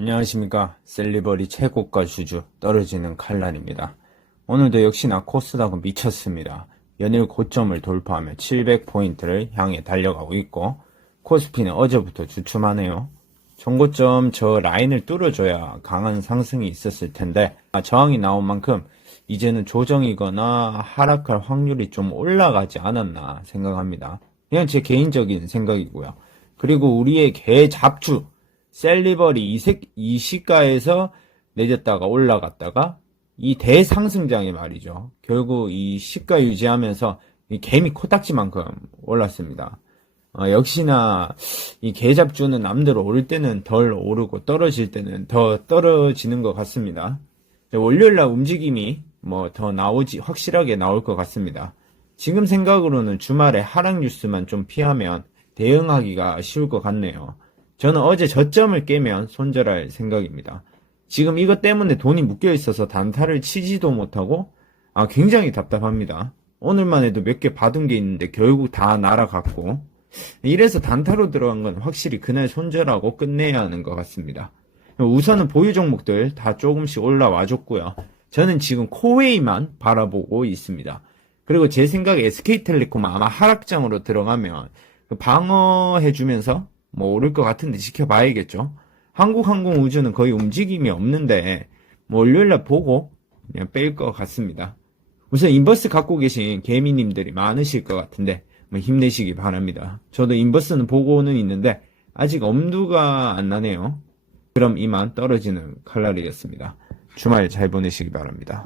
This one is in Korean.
안녕하십니까 셀리버리 최고가 주주 떨어지는 칼날입니다. 오늘도 역시나 코스닥은 미쳤습니다. 연일 고점을 돌파하며 700포인트를 향해 달려가고 있고 코스피는 어제부터 주춤하네요. 전고점 저 라인을 뚫어줘야 강한 상승이 있었을 텐데 아, 저항이 나온 만큼 이제는 조정이거나 하락할 확률이 좀 올라가지 않았나 생각합니다. 그냥 제 개인적인 생각이고요. 그리고 우리의 개 잡주 셀리버리 이, 색, 이 시가에서 내렸다가 올라갔다가 이 대상승장에 말이죠. 결국 이 시가 유지하면서 이 개미 코딱지만큼 올랐습니다. 어, 역시나 이 개잡주는 남대로 오를 때는 덜 오르고 떨어질 때는 더 떨어지는 것 같습니다. 월요일날 움직임이 뭐 더 나오지 확실하게 나올 것 같습니다. 지금 생각으로는 주말에 하락 뉴스만 좀 피하면 대응하기가 쉬울 것 같네요. 저는 어제 저점을 깨면 손절할 생각입니다. 지금 이것 때문에 돈이 묶여 있어서 단타를 치지도 못하고 아 굉장히 답답합니다. 오늘만 해도 몇 개 받은 게 있는데 결국 다 날아갔고 이래서 단타로 들어간 건 확실히 그날 손절하고 끝내야 하는 것 같습니다. 우선은 보유 종목들 다 조금씩 올라와 줬고요. 저는 지금 코웨이만 바라보고 있습니다. 그리고 제 생각에 SK텔레콤 아마 하락장으로 들어가면 그 방어해주면서 뭐 오를 것 같은데 지켜봐야겠죠. 한국항공우주는 거의 움직임이 없는데 뭐 월요일날 보고 그냥 뺄 것 같습니다. 우선 인버스 갖고 계신 개미님들이 많으실 것 같은데 뭐 힘내시기 바랍니다. 저도 인버스는 보고는 있는데 아직 엄두가 안 나네요. 그럼 이만 떨어지는 칼날이었습니다. 주말 잘 보내시기 바랍니다.